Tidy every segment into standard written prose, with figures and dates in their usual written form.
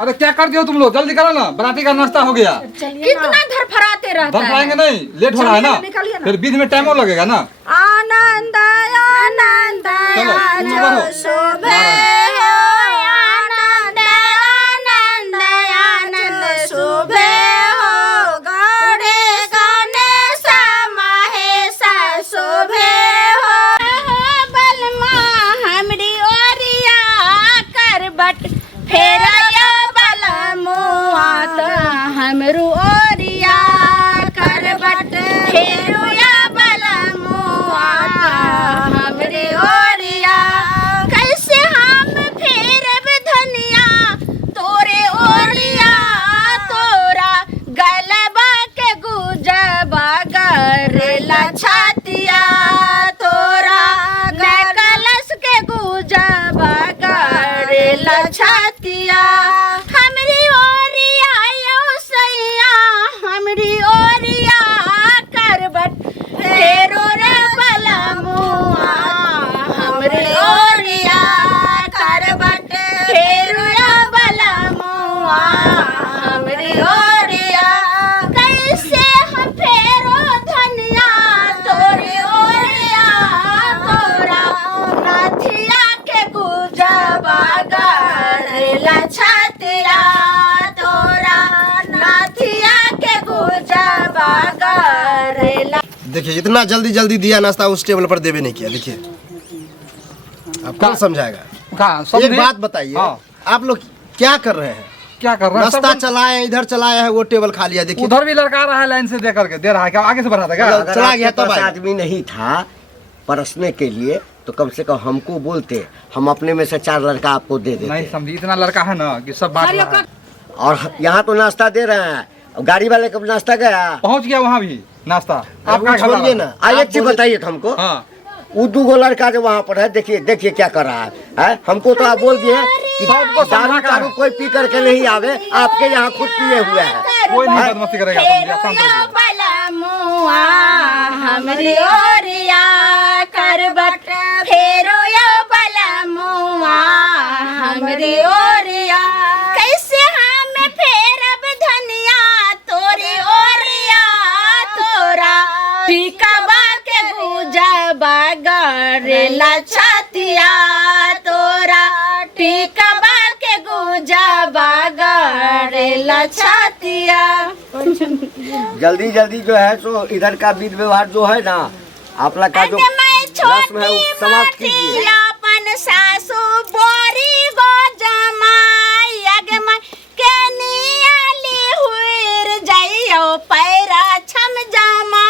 अरे क्या करते हो तुम लोग, जल्दी करो ना, बराती का नाश्ता हो गया। कितना धरफराते रहता है। धरफराएंगे नहीं, लेट हो रहा है ना, फिर बीच में टाइम और लगेगा ना। आनंद आनंद चलो, तुम लोग बढ़ो। शोभे हो, आनंद आनंद आनंद शोभे हो, गौड़े गणेश महेश शोभे हो। बलमा हमरी ओरिया करबट फेरया बलमुआ त हमरू ओरिया करबट फेरुया बलमुआ हमरी ओरिया। कैसे हम फेरब धनिया तोरे ओरिया, तोरा गलबा के गुजबा गरेला छातिया, तोरा कलश के गुजबा गरेला छातिया। हमरी ओरिया यो सैया हमरी ओरिया करबट फेरो रे बलमुआ, हमरी ओरिया करबट फेरो रे बलमुआ, हमरी ओरिया। कैसे हम फेरो धनिया तोरे ओरिया, तोरा नाथिया के गुजबा गरेला छातिया, तोरा नाथिया के गुजबा गरेला। देखिए इतना जल्दी जल्दी दिया नाश्ता उस टेबल पर देवे नहीं किया। देखिए आप कौन समझाएगा। कहाँ एक बात बताइए, आप लोग क्या कर रहे हैं। क्या कर रहे हैं, नाश्ता चलाए इधर चलाया है, वो टेबल खा लिया। देखिए उधर भी लड़का आ रहा है, लाइन से दे करके दे रहा है, क्या आगे से बढ़ा था क्या। चला गया तब आया। आदमी नहीं था परसने के लिए तो कम से कम हमको बोलते, हम अपने में से 4 लड़का आपको दे देते। नहीं समझी, इतना लड़का है ना कि सब बात रहा है। और यहाँ तो नाश्ता दे रहे हैं, गाड़ी वाले कब नाश्ता गया पहुंच गया वहाँ भी नाश्ता। आप क्या छोड़िए ना। एक चीज बताइए तो हमको, हाँ वो 2 लड़का जो वहाँ पर है, देखिए देखिए क्या कर रहा है? हमको तो आप बोल दिए कि सबको दारू चारू कोई पी करके नहीं आवे, आपके यहाँ खुद पिए हुए हैं। कोई नहीं बदमाशी करेगा, समझिए, शांत रहिए। बलमुआ हमरी ओरिया करबट फेरो या बलमुआ हमरी ओरिया। कैसे हम फेरब धनिया तोरी ओरिया, तोरा टिकबा के गुजबा गरेला छातिया, तोरा टिकबा के गुजबा गरेला छातिया। जल्दी जल्दी जो है सो इधर का विध व्यवहार जो है ना, आप लोग का जो रस्म है वो समाप्त कीजिए। अपन सासू बोरी गो जमाई अगमा के नियाली हुईर जाइयो पैरा छम जमा,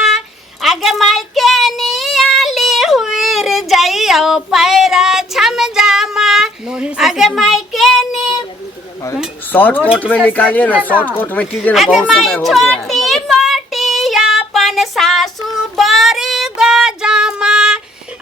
अगमा के नियाली हुईर जाइयो पैरा छम जमा, अगमा के शॉर्ट कोट में निकालिए ना, शॉर्ट कोट में कीजिए ना, बहुत समय हो गया है। छोटी मोटी अपन सासू बड़ी गो जमा,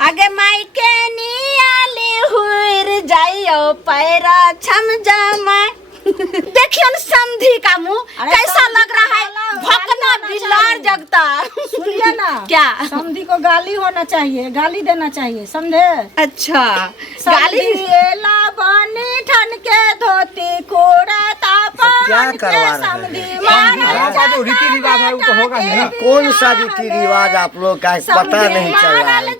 आगे माई के नियाली हुईर जाइयो पैरा छम जमा। देखिए न समधी का मुंह कैसा लग रहा है, भकना बिलार जगता। सुनिए ना, क्या समधी को गाली होना चाहिए, गाली देना चाहिए, समझे। अच्छा गाली एला बनी ठन के धोती कोड़ा तापा क्या करवा रहे हैं? समधी गाँव का जो रीति रिवाज है वो तो होगा ही ना। कौन सा रीति रिवाज आप लोग का पता नहीं चल रहा है।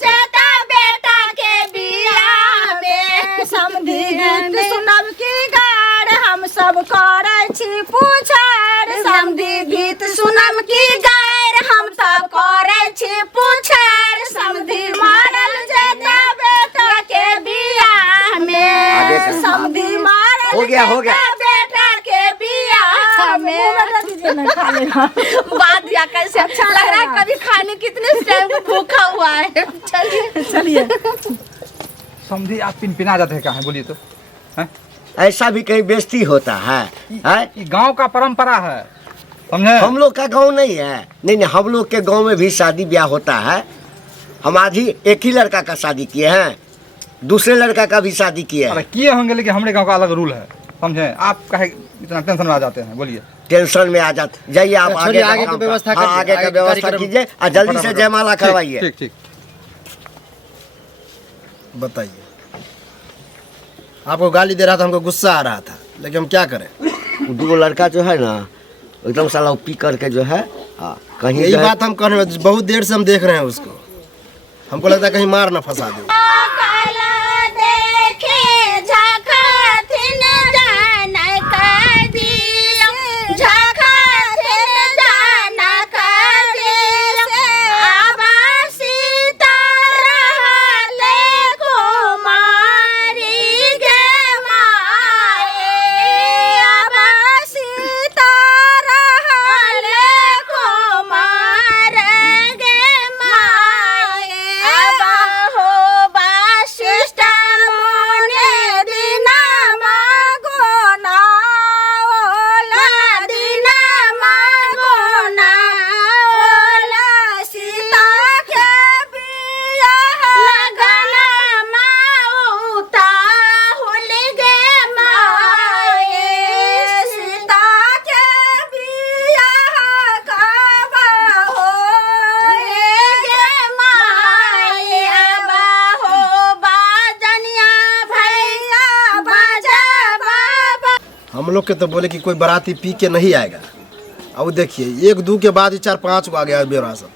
बेटा के बियाह में समधी गीत सुनब की गाड़ हम सब करे छी पूछाड़, समधी गीत सुनम की गायर हम तो करे छी पूछाड़, समधी मारल जेता बेटा के बियाह आगे में, का। समधी मारल हो गया, हो गया। जेता बेटा के बियाह में। बात या कैसे अच्छा लग रहा है, कभी खाने कितने टाइम भूखा हुआ है। चलिए चलिए। समझी आप पिनपिना जाते हैं कहाँ, बोलिए तो हैं? ऐसा भी कहीं बेइज्जती होता है, हैं? ये गांव का परंपरा है, समझे। हम लोग का गांव नहीं है। नहीं, हम लोग के गांव में भी शादी ब्याह होता है। हम आज ही एक ही लड़का का शादी किए हैं, दूसरे लड़का का भी शादी किए अरे हैं। किए होंगे, लेकिन हमारे गांव का अलग रूल है, समझे। आप कहे इतना टेंशन में आ जाते हैं, बोलिए। टेंशन में आ जाते, जाइए आप आगे आगे की व्यवस्था हाँ, आगे का व्यवस्था कीजिए और जल्दी से जयमाला करवाइए। ठीक ठीक। बताइए, आपको गाली दे रहा था, हमको गुस्सा आ रहा था, लेकिन हम क्या करें। वो 2 लड़का जो है ना एकदम साला वो पी करके जो है कहीं यही जो है- बात हम कर रहे हैं, बहुत देर से हम देख रहे हैं उसको। हमको लगता है कहीं मार ना फंसा दे। काला देखे झखथिन जान कदियो झखथिन जान कदियो आबा सीता रहले कुमारी गे माए आबा सीता रहले कुमार गे माए आबा हो वासिष्ठ मुनि दिना मागोना ओला दिना मागोना ओला सीता के बिया लगना माउता हुल गे माए सीता के बिया काबा हो गे माए आबा हो बाजनिया भैया बाजा बाबा। हम लोग के तो बोले कि कोई बाराती पी के नहीं आएगा। अब देखिए 1 2 के बाद 4 5 को आ गया बेरा सब।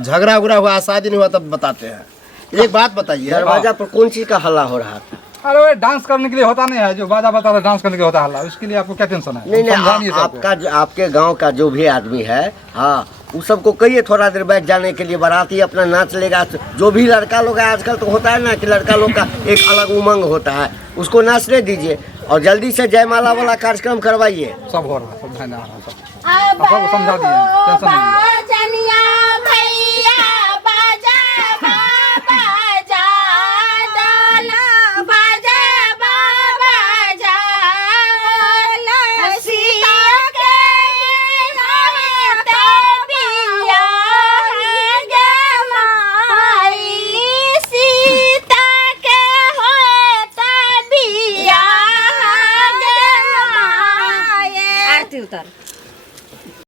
झगड़ा उगड़ा हुआ, शादी नहीं हुआ तब बताते हैं। एक बात बताइए, दरवाजा पर कौन चीज का हल्ला हो रहा था? अरे वो डांस करने के लिए होता नहीं है, जो बाजा बता रहा डांस करने के लिए होता है हल्ला, उसके लिए आपको क्या टेंशन है? नहीं समझाइए सबको। आपके गांव का जो भी आदमी है हाँ उस सबको कहिए थोड़ा देर बैठ जाने के लिए, बाराती अपना नाच लेगा। जो भी लड़का लोग है आजकल तो होता है ना कि लड़का लोग का एक अलग उमंग होता है, उसको नाचने दीजिए और जल्दी से जयमाला वाला कार्यक्रम करवाइए। सब हो रहा है, सब ध्यान आ रहा है, सब आप सबको समझा दिए, टेंशन नहीं लीजिए। बाजनिया भैया बाजा बाबा जा डाला बाजा बाबा जा सीता के बिया गे माई सीता के होता बिया गे माई। आरती उतार।